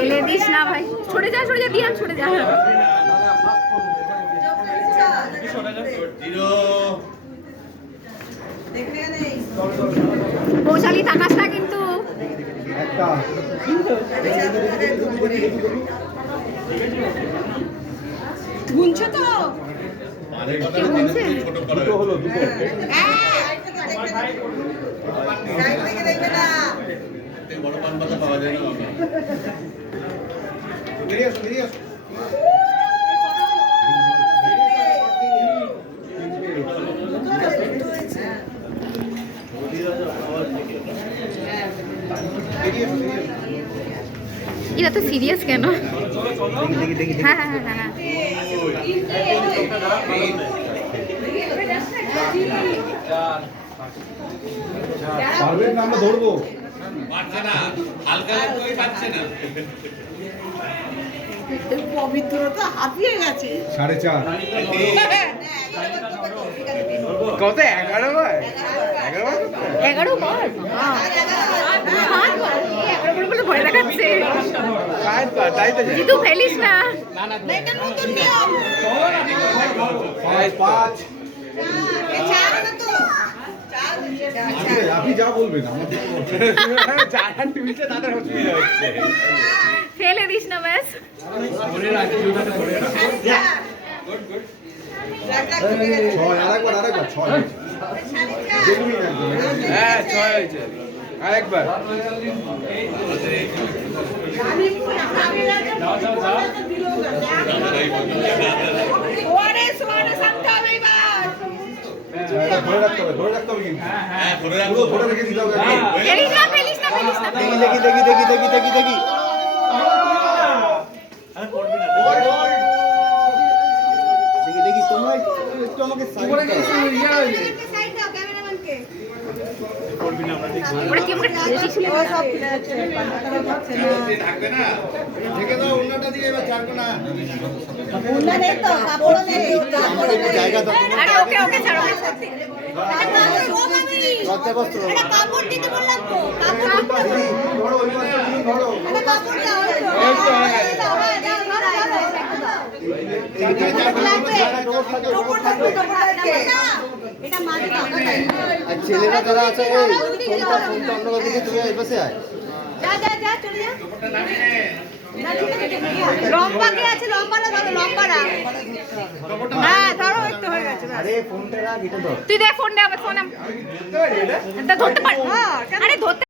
এলে দিস না ভাই, সরে যা দিয়ান, সরে যা। পৌঁছালি থাকাস না কিন্তু। গুনছো তো? বড় পান পাতা পাওয়া যায় না। এরা তো সিরিয়াস কেন? হ্যাঁ হ্যাঁ হ্যাঁ হ্যাঁ। আমরা ধরবো পবিত্রতা হাতিয়ে গেছে। 4:30 কত 11 বার 11 বার বলে ভয় দেখাচ্ছে। তাই তো জিতু ফেলিস না। আপনি যা বলবেন ফেলে দিস না ব্যাস। আরেকবার 6 হ্যাঁ 6 হয়েছে আরেকবার। ধরে রাখতে হবে কিন্তু। হ্যাঁ ধরে রেখে দিতে হবে। ফেলিস না। দেখি তোমরা একটু আমাকে সাইড দাও। ওরা কি আমরা ঢেলেছি ছিল? থাকবে না ঢেকে দাও উন্নাটা দিয়ে এবার ছাড়বো না। উন্না নেই তো, কাপড় নেই। জায়গা দাও। আরে ওকে ছাড়ো। কাপড় দিতে বললাম তো। কাপড় দাও। আর ছেলেরা যারা আছে ফোনটা অন্য কাছে দিয়ে তুমি এই পাশে আয়। যা চলে যা। লম্বা কে আছে? লম্বাটা ধরো, লম্বাটা। হ্যাঁ ধরো, একটু হয়ে গেছে। আরে ফোনটা রাখ, এটা ধর। তুই দে ফোন দে, আমার ফোন ধরতে পার। আরে ধরতে